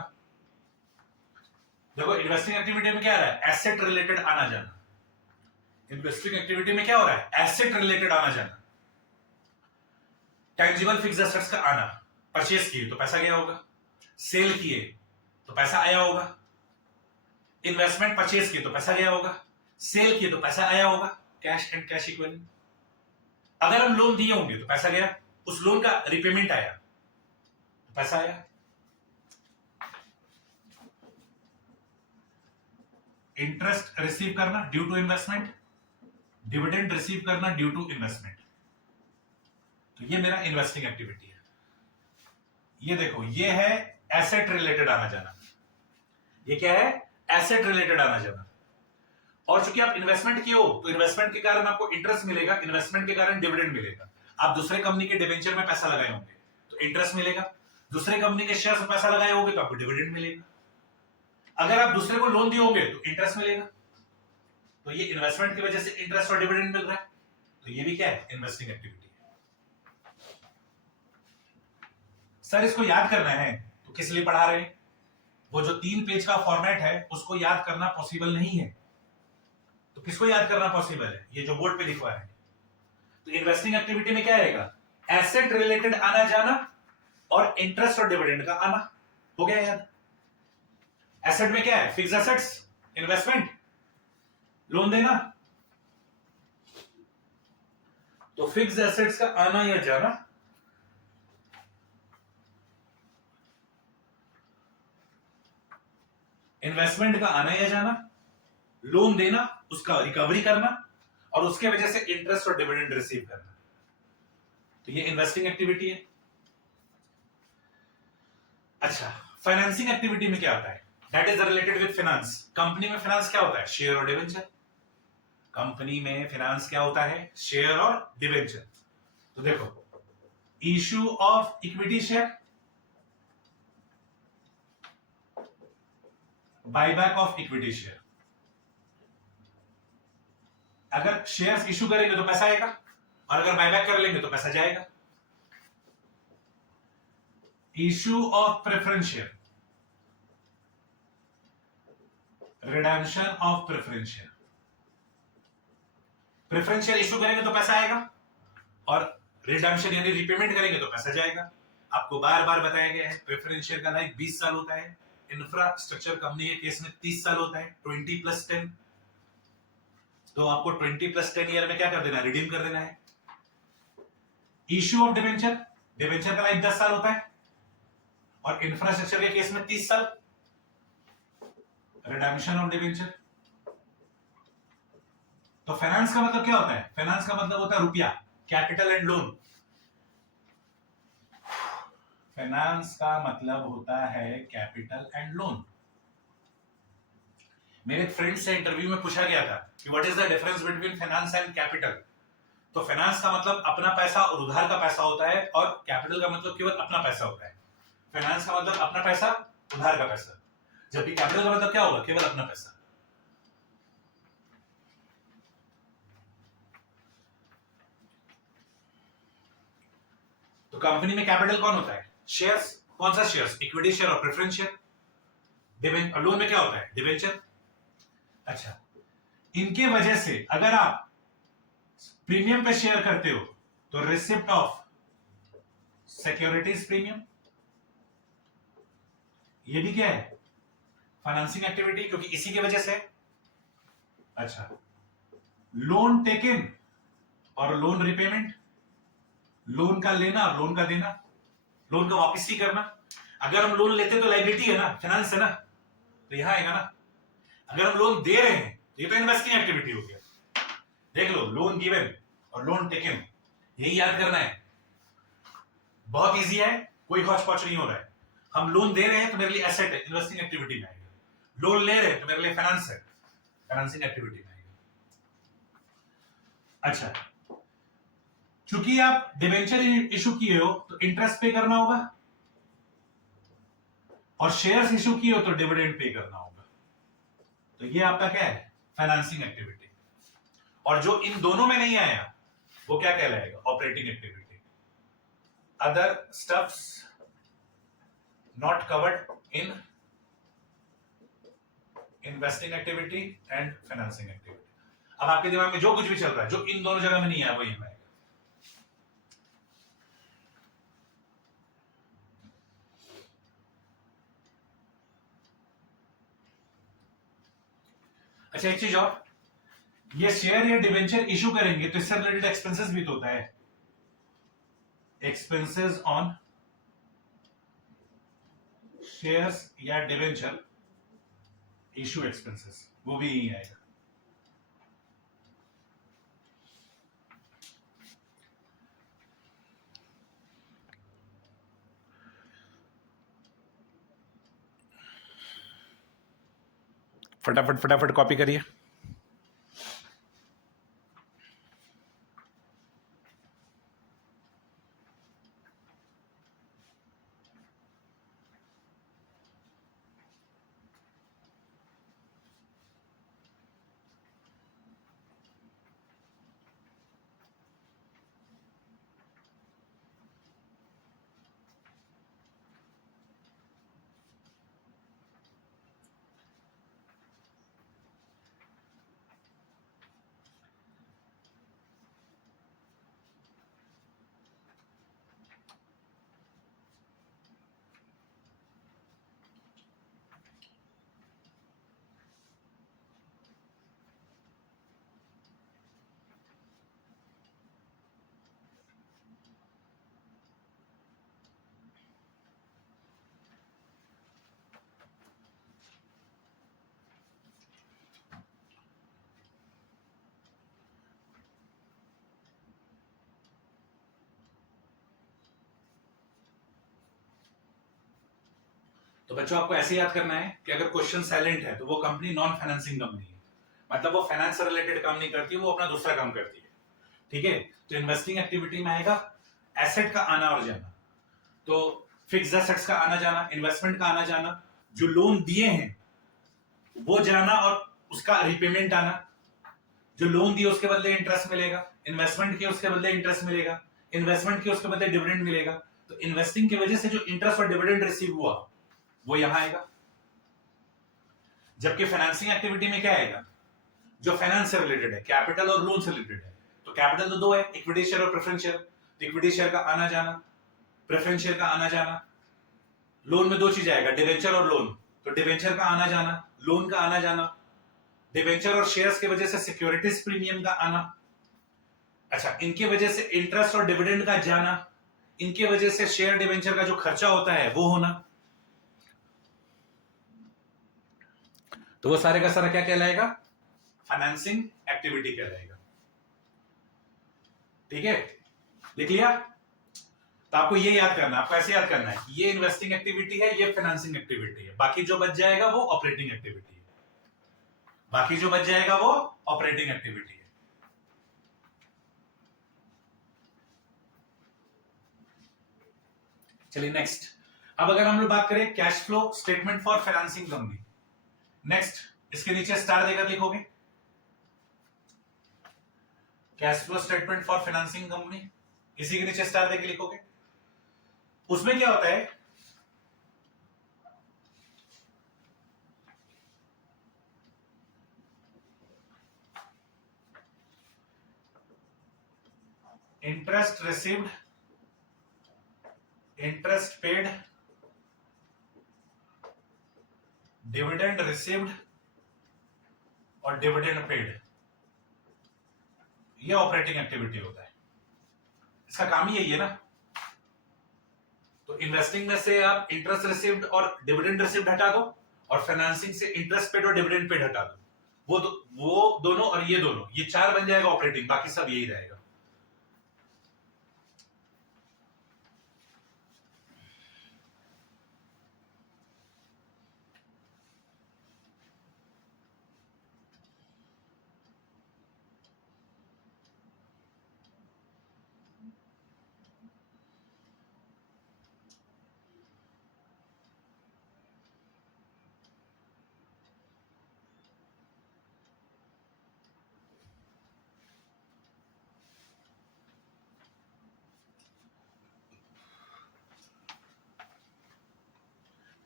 देखो इन्वेस्टिंग एक्टिविटी में क्या आ रहा है? एसेट रिलेटेड आना जाना। इन्वेस्टिंग एक्टिविटी में क्या हो रहा है? एसेट रिलेटेड आना जाना। टेंजिबल फिक्स्ड एसेट्स का आना, परचेज किए तो पैसा गया होगा, सेल किए तो पैसा आया होगा, इन्वेस्टमेंट परचेज किए तो पैसा गया होगा, सेल किए तो पैसा आया होगा, कैश एंड कैश इक्विवेलेंट। अगर हम लोन दिए होंगे तो पैसा गया, उस लोन का रिपेमेंट आया तो पैसा आया। इंटरेस्ट रिसीव करना due to investment, dividend receive करना ड्यू टू इन्वेस्टमेंट, तो ये मेरा इन्वेस्टिंग एक्टिविटी है। ये देखो ये है एसेट रिलेटेड आना जाना, ये क्या है? एसेट रिलेटेड आना जाना। और चूंकि आप इन्वेस्टमेंट किए हो तो इन्वेस्टमेंट के कारण आपको इंटरेस्ट मिलेगा, इन्वेस्टमेंट के कारण डिविडेंड मिलेगा। आप दूसरे कंपनी के डिबेंचर में पैसा लगाए होंगे तो इंटरेस्ट मिलेगा, दूसरे कंपनी के शेयर में पैसा लगाए होंगे तो आपको डिविडेंड मिलेगा। अगर आप दूसरे को लोन दिए होंगे तो इंटरेस्ट मिलेगा। तो ये इन्वेस्टमेंट की वजह से इंटरेस्ट और डिविडेंड मिल रहा है, तो ये भी क्या है? इन्वेस्टिंग एक्टिविटी है। सर इसको याद करना है तो किस लिए पढ़ा रहे हैं? वो जो 3 पेज का फॉर्मेट है उसको याद करना पॉसिबल नहीं है, तो किसको याद करना पॉसिबल है? ये जो बोर्ड पे लिखा है। तो इन्वेस्टिंग एक्टिविटी में क्या आएगा? एसेट रिलेटेड आना जाना और इंटरेस्ट और डिविडेंड का आना। हो गया याद? एसेट में क्या है? फिक्स्ड एसेट्स, इन्वेस्टमेंट, लोन देना। तो फिक्स्ड एसेट्स का आना या जाना, इन्वेस्टमेंट का आना या जाना, लोन देना, उसका रिकवरी करना और उसके वजह से इंटरेस्ट और डिविडेंड रिसीव करना, तो ये इन्वेस्टिंग एक्टिविटी है। अच्छा, फाइनेंसिंग एक्टिविटी में क्या होता है? That is related with finance. Company में फाइनेंस क्या होता है? शेयर और डिवेंचर। कंपनी में फाइनेंस क्या होता है? शेयर और डिवेंचर। तो देखो issue of equity share, buyback of equity share. अगर शेयर्स इश्यू करेंगे तो पैसा आएगा और अगर बायबैक कर लेंगे तो पैसा जाएगा। Issue of preference share, redemption of preference share. Preference share issue करेंगे तो पैसा आएगा और रिडेम्पशन यानी रिपेमेंट करेंगे तो पैसा जाएगा। आपको बार बार बताया गया है प्रेफरेंस शेयर का लाइफ 20 साल होता है, इंफ्रास्ट्रक्चर कंपनी के केस में 30 साल होता है, 20 + 10। तो आपको 20 + 10 ईयर में क्या कर देना है? रिडीम कर देना है। इश्यू ऑफ डिबेंचर, डिबेंचर का लाइफ 10 साल होता है और इंफ्रास्ट्रक्चर के केस में 30 साल। Redemption of debenture. तो फाइनेंस का मतलब क्या होता है? फाइनेंस का मतलब होता है रुपया, कैपिटल एंड लोन। फाइनेंस का मतलब होता है कैपिटल एंड लोन। मेरे फ्रेंड से इंटरव्यू में पूछा गया था कि what is the difference between finance and capital. तो फाइनेंस का मतलब अपना पैसा और उधार का पैसा होता है और कैपिटल का मतलब केवल अपना पैसा होता है। फाइनेंस का मतलब अपना पैसा, उधार का पैसा, जबकि कैपिटल का मतलब क्या होगा? केवल अपना पैसा। तो कंपनी में कैपिटल कौन होता है? शेयर्स, कौन सा शेयर्स? इक्विटी शेयर और प्रेफरेंस शेयर। लोन में क्या होता है? डिबेंचर। अच्छा, इनके वजह से अगर आप प्रीमियम पे शेयर करते हो तो रिसिप्ट ऑफ सिक्योरिटीज प्रीमियम, ये भी क्या है? फाइनेंसिंग एक्टिविटी, क्योंकि इसी की वजह से। अच्छा, लोन टेकन और लोन रिपेमेंट, लोन का लेना और लोन का देना, लोन का वापस ही करना। अगर हम लोन लेते तो लाइबिलिटी है ना, फाइनेंस है ना, तो यहां आएगा ना। अगर हम लोन दे रहे हैं तो ये तो इन्वेस्टिंग एक्टिविटी हो गया। देख लो, लोन गिवन और लोन टेकन, यही याद करना है। बहुत इजी है, कोई हौच पौच नहीं हो रहा है। हम लोन दे रहे हैं तो मेरे लिए एसेट है, इन्वेस्टिंग एक्टिविटी में आएगा। लोन ले रहे हैं तो मेरे लिए फाइनेंस है, फाइनेंसिंग एक्टिविटी में आएगा। अच्छा, चूंकि आप डिबेंचर इशू किए हो तो इंटरेस्ट पे करना होगा, और शेयर्स इशू किए हो तो डिविडेंड पे करना होगा। तो ये आपका क्या है? Financing activity. और जो इन दोनों में नहीं आया वो क्या कहलाएगा? Operating activity. Other stuffs not covered in investing activity and financing activity. अब आपके दिमाग में जो कुछ भी चल रहा है, जो इन दोनों जगह में नहीं आया वो यहां आएगा। अच्छा, एक चीज और, ये शेयर या डिबेंचर इशू करेंगे तो इससे रिलेटेड एक्सपेंसेस भी तो होता है। एक्सपेंसेस ऑन शेयर्स या डिबेंचर इशू एक्सपेंसेस, वो भी यही आएगा। फटाफट फटाफट कॉपी करिए। तो बच्चों, आपको ऐसे याद करना है कि अगर क्वेश्चन साइलेंट है तो वो कंपनी नॉन फाइनेंसिंग कंपनी है, मतलब वो फाइनेंस से रिलेटेड काम नहीं करती, वो अपना दूसरा काम करती है। ठीक है, तो इन्वेस्टिंग एक्टिविटी में आएगा एसेट का आना और जाना, तो फिक्स्ड एसेट्स का आना जाना, इन्वेस्टमेंट का आना जाना, जो लोन दिए हैं वो जाना और उसका रिपेमेंट आना, जो लोन दिए उसके बदले इंटरेस्ट मिलेगा, इन्वेस्टमेंट किया उसके बदले इंटरेस्ट मिलेगा, इन्वेस्टमेंट किया उसके बदले डिविडेंड मिलेगा। तो इन्वेस्टिंग की वजह से जो इंटरेस्ट और डिविडेंड रिसीव हुआ वो यहां आएगा। जबकि फाइनेंसिंग एक्टिविटी में क्या आएगा? जो फाइनेंस से रिलेटेड है, कैपिटल और लोन से रिलेटेड है। तो कैपिटल तो दो है, इक्विटी शेयर और प्रेफरेंस शेयर। तो इक्विटी शेयर का आना जाना, प्रेफरेंस शेयर का आना जाना। लोन में दो चीज आएगा, डिवेंचर और लोन। तो डिवेंचर का आना जाना, लोन का आना जाना, डिवेंचर और शेयर्स की वजह से सिक्योरिटीज प्रीमियम का आना। अच्छा, इनके वजह से इंटरेस्ट और डिविडेंड का जाना, इनके वजह से शेयर डिवेंचर का जो खर्चा होता है वो होना। तो वो सारे का सारा क्या कहलाएगा? फाइनेंसिंग एक्टिविटी कहलाएगा। ठीक है, लिख लिया? तो आपको ये याद करना है, आपको ऐसे याद करना है, ये इन्वेस्टिंग एक्टिविटी है, ये फाइनेंसिंग एक्टिविटी है, बाकी जो बच जाएगा वो ऑपरेटिंग एक्टिविटी है, बाकी जो बच जाएगा वो ऑपरेटिंग एक्टिविटी है। चलिए नेक्स्ट। अब अगर हम लोग बात करें cash flow statement for financing company, next इसके नीचे स्टार देकर लिखोगे cash flow statement for financing company, इसी के नीचे स्टार देकर लिखोगे। उसमें क्या होता है, interest received, interest paid, dividend received और डिविडेंड पेड, ये ऑपरेटिंग एक्टिविटी होता है। इसका काम ही यही है ना। तो इन्वेस्टिंग में से आप इंटरेस्ट रिसीव्ड और डिविडेंड रिसीव्ड हटा दो, और फाइनेंसिंग से इंटरेस्ट पेड और डिविडेंड पेड हटा दो, वो दोनों और ये दोनों, ये चार बन जाएगा ऑपरेटिंग, बाकी सब यही रहेगा।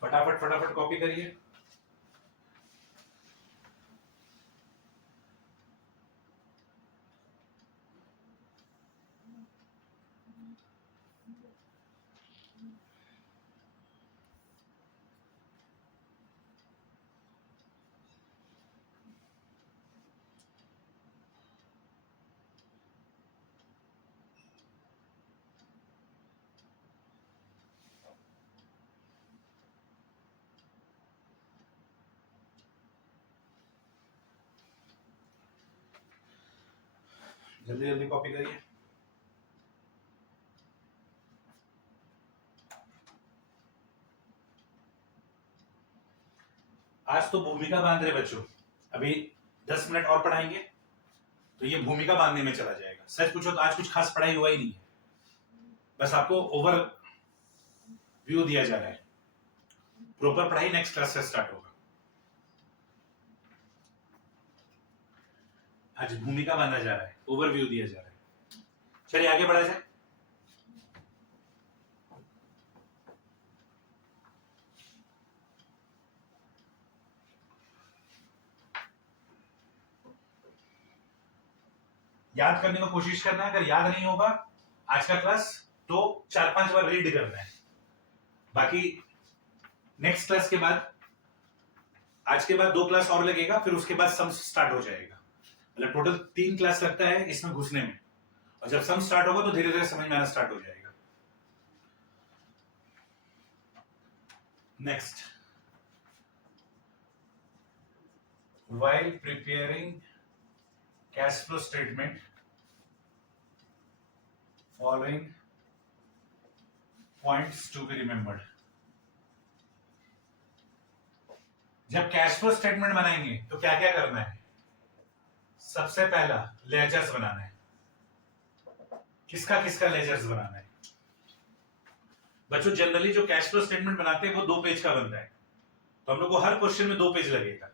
फटाफट फटाफट कॉपी करिए। जल्दी जल्दी कॉपी करिए। आज तो भूमिका बांध रहे बच्चों, अभी 10 मिनट और पढ़ाएंगे तो ये भूमिका बांधने में चला जाएगा। सच पूछो तो आज कुछ खास पढ़ाई हुआ ही नहीं है, बस आपको ओवर व्यू दिया जा रहा है। प्रॉपर पढ़ाई नेक्स्ट क्लास से स्टार्ट होगा। आज भूमिका बांधा जा रहा है, ओवरव्यू दिया जा रहा है। चलिए आगे बढ़ा जाए। याद करने की कोशिश करना है, अगर याद नहीं होगा आज का क्लास तो 4-5 बार रीड करना है। बाकी नेक्स्ट क्लास के बाद, आज के बाद 2 क्लास और लगेगा, फिर उसके बाद सम स्टार्ट हो जाएगा। मतलब टोटल 3 क्लास लगता है इसमें घुसने में, और जब सम स्टार्ट होगा तो धीरे धीरे समझ में आना स्टार्ट हो जाएगा। Next, while preparing cash flow statement, following points to be remembered। जब कैश फ्लो स्टेटमेंट बनाएंगे तो क्या क्या करना है? सबसे पहला लेजर्स बनाना है। किसका किसका लेजर्स बनाना है? बच्चों जनरली जो कैश फ्लो स्टेटमेंट बनाते हैं वो 2 पेज का बनता है, तो हम लोग को हर क्वेश्चन में 2 पेज लगेगा।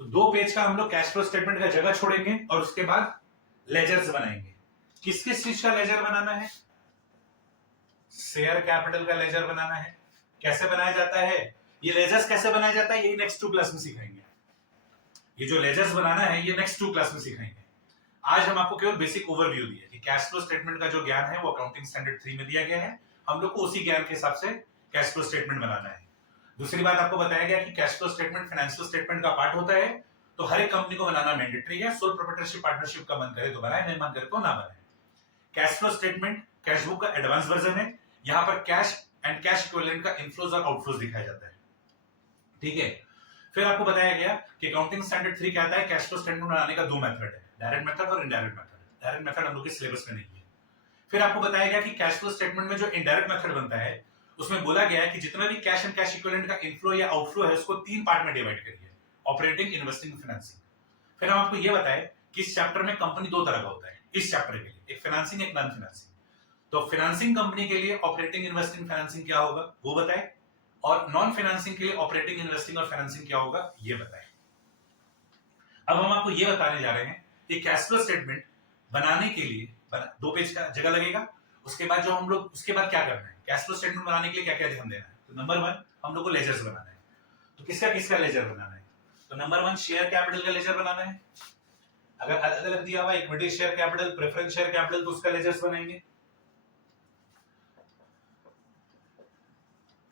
तो 2 पेज का हम लोग कैश फ्लो स्टेटमेंट का जगह छोड़ेंगे और उसके बाद लेजर्स बनाएंगे। किस किस चीज का लेजर बनाना है? शेयर कैपिटल का लेजर बनाना है। कैसे बनाया जाता है? ये लेजर्स कैसे बनाया जाता है, ये नेक्स्ट 2 क्लास में सिखाएंगे। ये जो लेजर्स बनाना है ये नेक्स्ट 2 क्लास में सिखाएंगे। आज हम आपको केवल बेसिक ओवरव्यू दिया कि कैश फ्लो स्टेटमेंट का जो ज्ञान है वो अकाउंटिंग स्टैंडर्ड 3 में दिया गया है। हम लोग को उसी ज्ञान के हिसाब से कैश फ्लो स्टेटमेंट बनाना है। दूसरी बात आपको बताया गया कि cash flow statement financial statement का पार्ट होता है, तो हर एक कंपनी को बनाना मैंडेटरी है। सोल प्रोप्राइटरशिप पार्टनरशिप का मन करे तो बनाए, नहीं मन करे तो ना बनाए। Cash flow statement cash book का एडवांस वर्जन है। यहां पर कैश एंड कैश इक्विवेलेंट का इनफ्लोज और आउटफ्लोज दिखाया जाता है, ठीक है। फिर आपको बताया गया कि अकाउंटिंग स्टैंडर्ड 3 कहता है कैश फ्लो स्टेटमेंट बनाने का 2 मेथड है, डायरेक्ट मेथड और इनडायरेक्ट मेथड। डायरेक्ट मेथड हम लोग के सिलेबस में नहीं है। फिर आपको बताया गया कि कैश फ्लो स्टेटमेंट में जो इनडायरेक्ट मेथड बनता है उसमें बोला गया है कि जितना भी कैश एंड कैश इक्विवेलेंट का इनफ्लो या आउटफ्लो है उसको 3 पार्ट में डिवाइड करिए, ऑपरेटिंग, इन्वेस्टिंग, फाइनेंसिंग। फिर हम आपको ये बताएं कि इस चैप्टर में कंपनी 2 तरह का होता है इस चैप्टर के लिए, एक फाइनेंसिंग, एक नॉन फाइनेंसिंग। तो फाइनेंसिंग कंपनी के लिए ऑपरेटिंग, इन्वेस्टिंग, फाइनेंसिंग क्या होगा वो बताएं, और नॉन फाइनेंसिंग के लिए ऑपरेटिंग, इन्वेस्टिंग और फाइनेंसिंग क्या होगा ये बताएं। अब हम आपको ये बताने जा रहे हैं कि कैश फ्लो स्टेटमेंट बनाने के लिए 2 पेज का जगह लगेगा, उसके बाद उसके बाद क्या करना है, कैश फ्लो स्टेटमेंट बनाने के लिए क्या क्या ध्यान देना है। तो नंबर 1 हम लोग को लेजर्स बनाना है। तो किसका किसका लेजर बनाना है? तो नंबर 1 शेयर कैपिटल का लेजर बनाना है। अगर अलग अलग दिया हुआ equity share capital, preference share capital, तो उसका लेजर्स बनाएंगे।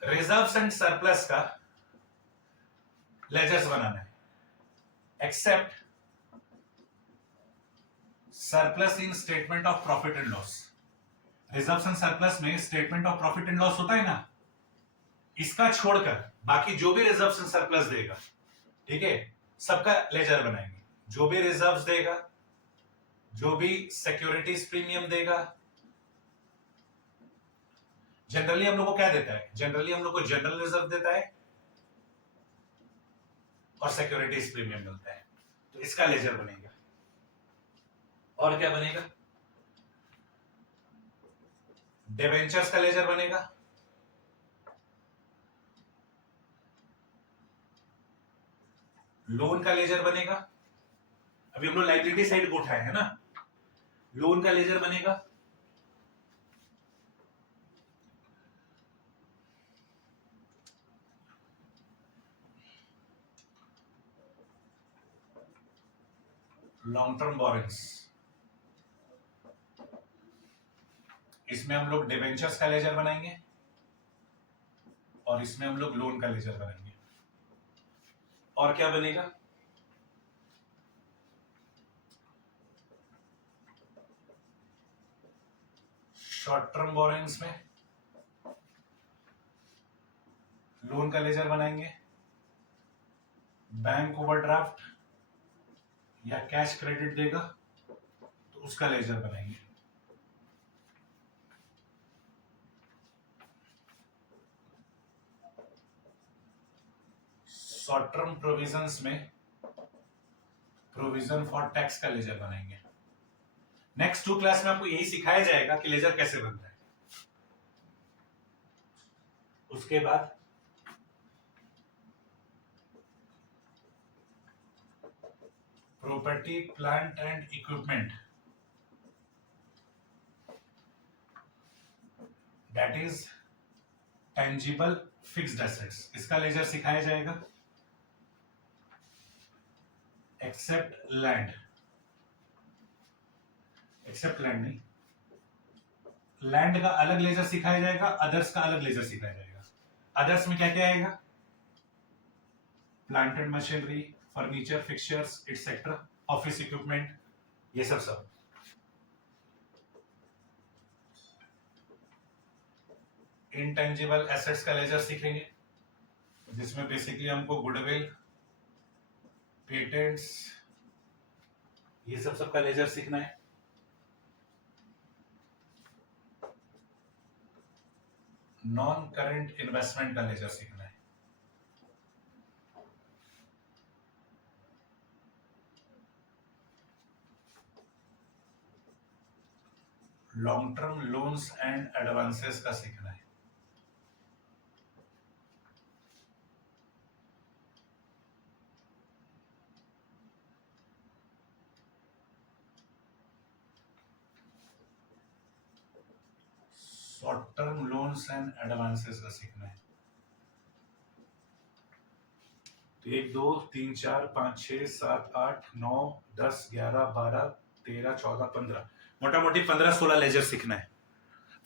रिजर्व्स एंड सरप्लस का लेजर्स बनाना है, except surplus in statement of profit and loss. Reserves and surplus में statement of profit and loss होता है ना, इसका छोड़कर बाकी जो भी रिजर्व्स एंड सरप्लस देगा, ठीक है, सबका लेजर बनाएंगे। जो भी रिजर्व्स देगा, जो भी सिक्योरिटीज प्रीमियम देगा, जनरली हम लोग को क्या देता है, जनरली हम लोग को जनरल रिजर्व देता है और सिक्योरिटीज प्रीमियम मिलता है, तो इसका लेजर बनेगा। और क्या बनेगा? डिबेंचर्स का लेजर बनेगा, लोन का लेजर बनेगा। अभी हम लोग लाइबिलिटी साइड को उठाए है ना, लोन का लेजर बनेगा, लॉन्ग टर्म बोरिंग्स, इसमें हम लोग डिबेंचर्स का लेजर बनाएंगे और इसमें हम लोग लोन का लेजर बनाएंगे। और क्या बनेगा? शॉर्ट टर्म बोरिंग्स में लोन का लेजर बनाएंगे, बैंक ओवरड्राफ्ट या कैश क्रेडिट देगा तो उसका लेजर बनाएंगे। शॉर्ट टर्म प्रोविजंस में प्रोविजन फॉर टैक्स का लेजर बनाएंगे। नेक्स्ट 2 क्लास में आपको यही सिखाया जाएगा कि लेजर कैसे बनता है। उसके बाद property plant and equipment, that is tangible fixed assets, इसका लेजर सिखाया जाएगा। एक्सेप्ट लैंड, एक्सेप्ट लैंड नहीं, लैंड का अलग लेजर सिखाया जाएगा, अदर्स का अलग लेजर सिखाया जाएगा। अदर्स में क्या क्या आएगा? Plant and machinery, furniture, fixtures etcetera, office equipment, ये सब। इंटेंजिबल एसेट्स का लेजर सीखेंगे, जिसमें बेसिकली हमको गुडविल, पेटेंट्स, ये सब का लेजर सीखना है। नॉन करंट इन्वेस्टमेंट का लेजर सीखना है। Long term loans and advances का सीखना है। Short term loans and advances का सीखना है। तो 1 2 3 4 5 6 7 8 9 10 11 12 13 14 15, मोटा मोटी 15 16 लेजर सीखना है।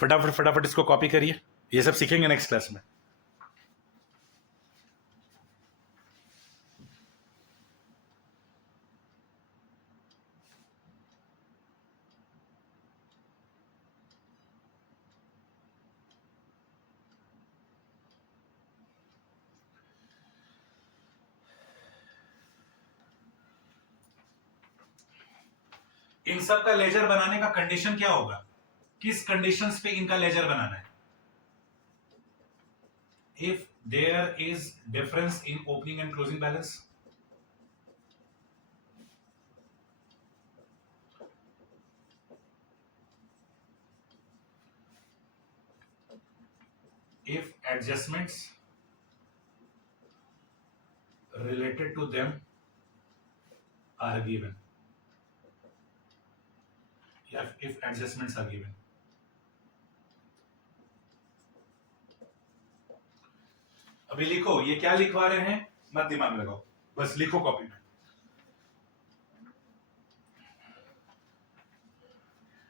फटाफट फटाफट इसको कॉपी करिए, ये सब सीखेंगे नेक्स्ट क्लास में। इन सब का लेजर बनाने का कंडीशन क्या होगा, किस कंडीशंस पे इनका लेजर बनाना है? If there is difference in opening and closing balance, if adjustments related to them are given, if adjustments are given, अभी लिखो, ये क्या लिखवा रहे हैं मत दिमाग लगाओ, बस लिखो कॉपी में।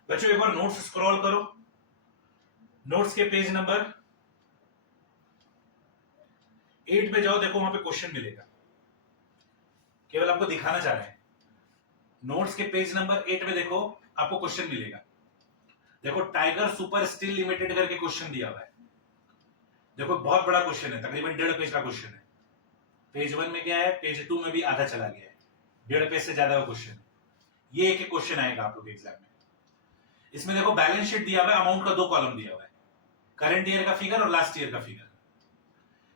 बच्चों एक बार नोट्स स्क्रॉल करो, नोट्स के पेज नंबर 8 पे जाओ, देखो वहां पे क्वेश्चन मिलेगा, केवल आपको दिखाना चाह रहे हैं। नोट्स के पेज नंबर 8 पे देखो, आपको क्वेश्चन मिलेगा। देखो टाइगर सुपर स्टील लिमिटेड करके क्वेश्चन दिया हुआ है। देखो बहुत बड़ा क्वेश्चन है, तकरीबन 1.5 पेज का क्वेश्चन है। पेज 1 में क्या है, पेज 2 में भी आधा चला गया है, 1.5 पेज से ज्यादा का क्वेश्चन है। ये एक क्वेश्चन आएगा आप लोग एग्जाम में। इसमें देखो बैलेंस शीट दिया हुआ है, अमाउंट का 2 कॉलम दिया हुआ है, करंट ईयर का फिगर और लास्ट ईयर का फिगर।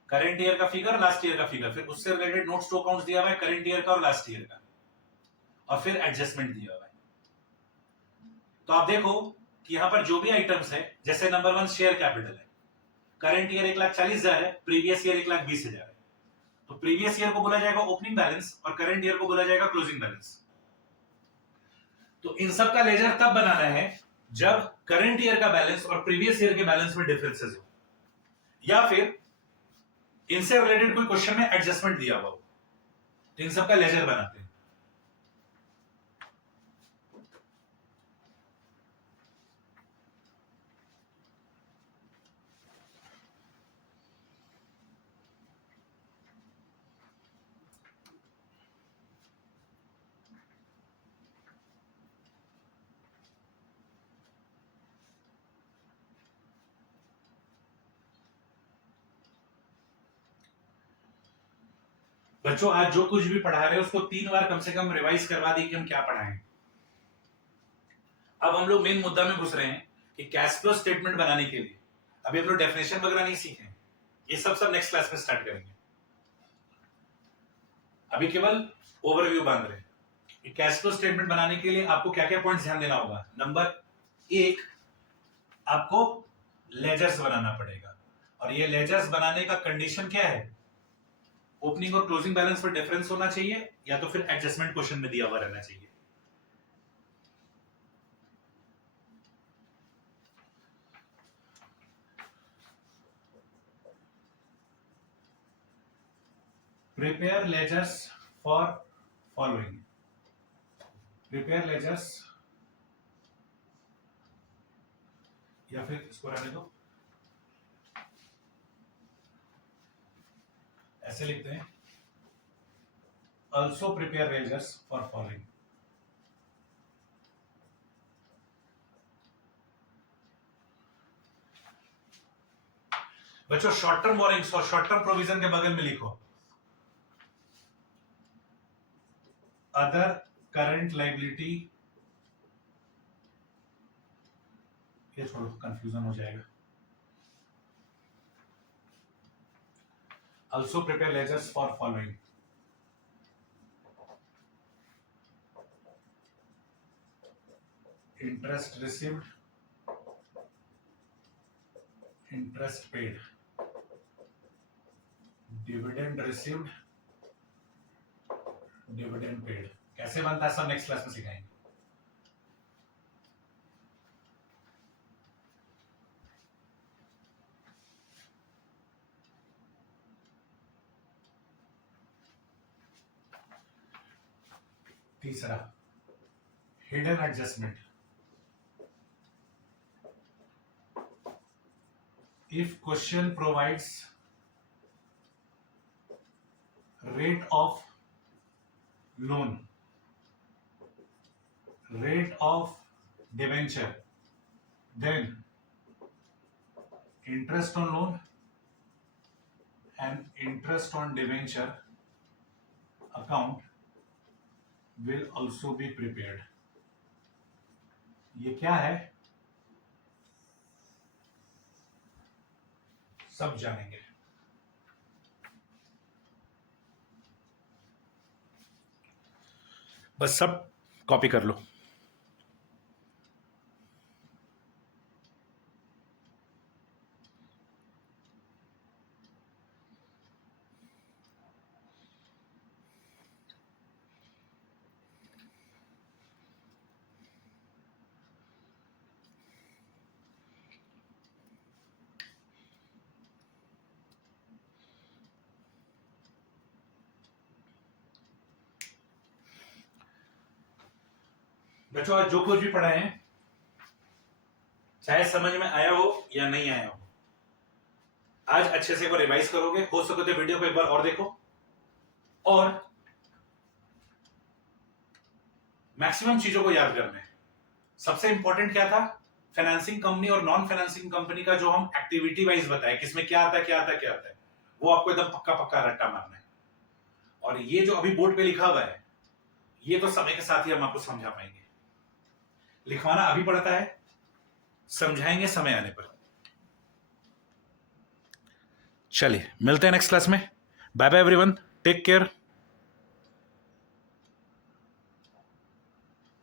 करंट ईयर का फिगर, लास्ट ईयर का फिगर, फिर उससे रिलेटेड नोट्स टू अकाउंट्स दिया हुआ है करंट ईयर का और लास्ट ईयर का, और फिर एडजस्टमेंट दिया हुआ है। तो आप देखो कि यहां पर जो भी आइटम्स है, जैसे नंबर 1 शेयर कैपिटल है, करंट ईयर 1,40,000 है, प्रीवियस ईयर 1,20,000 है, तो प्रीवियस ईयर को बोला जाएगा ओपनिंग बैलेंस और करंट ईयर को बोला जाएगा क्लोजिंग बैलेंस। तो इन सब का लेजर तब बनाना है जब करंट ईयर का बैलेंस और प्रीवियस ईयर के बैलेंस में डिफरेंसेस हो, या फिर इनसे रिलेटेड कोई क्वेश्चन में एडजस्टमेंट दिया हुआ हो, तो इन सब का लेजर बनाते हैं। बच्चों आज जो कुछ भी पढ़ा रहे हैं उसको 3 बार कम से कम रिवाइज करवा दी कि हम क्या पढ़ाएं। अब हम लोग मेन मुद्दा में घुस रहे हैं कि कैश फ्लो स्टेटमेंट बनाने के लिए अभी हम लोग डेफिनेशन वगैरह नहीं सीखे, ये सब नेक्स्ट क्लास में स्टार्ट करेंगे। अभी केवल ओवरव्यू बांध रहे हैं। कैश फ्लो स्टेटमेंट बनाने के लिए आपको क्या क्या पॉइंट्स ध्यान देना होगा। नंबर 1, आपको लेजर्स बनाना पड़ेगा, और ये लेजर्स बनाने का कंडीशन क्या है, ओपनिंग और क्लोजिंग बैलेंस पर डिफरेंस होना चाहिए, या तो फिर एडजस्टमेंट क्वेश्चन में दिया हुआ रहना चाहिए। Prepare ledgers for following, prepare ledgers, या फिर इसको रहने दो, ऐसे लिखते हैं, also prepare ledgers for following. बच्चों शॉर्ट टर्म बोरिंग्स और शॉर्ट टर्म प्रोविजन के बगल में लिखो अदर करंट लाइबिलिटी, ये छोड़ो कंफ्यूजन हो जाएगा। Also prepare ledgers for following, interest received, interest paid, dividend received, dividend paid. कैसे बनता है सब नेक्स्ट क्लास में सिखाएंगे। तीसरा, hidden adjustment, if question provides rate of loan, rate of debenture, then interest on loan and interest on debenture account will also be prepared. ये क्या है सब जानेंगे। बस सब कॉपी कर लो। बच्चों आज जो कुछ भी पढ़ाए हैं चाहे समझ में आया हो या नहीं आया हो, आज अच्छे से एक बार रिवाइज करोगे। हो सके तो वीडियो को एक बार और देखो, और मैक्सिमम चीजों को याद करना है। सबसे इंपॉर्टेंट क्या था, फाइनेंसिंग कंपनी और नॉन फाइनेंसिंग कंपनी का जो हम एक्टिविटी वाइज बताए, किसमें क्या आता है क्या आता है क्या आता है, वो आपको एकदम पक्का पक्का रट्टा मारना है। और ये जो अभी बोर्ड पे लिखा हुआ है, ये तो समय के साथ ही हम आपको समझा पाएंगे। लिखवाना अभी पड़ता है, समझाएंगे समय आने पर। चलिए मिलते हैं नेक्स्ट क्लास में। Bye bye everyone, take care.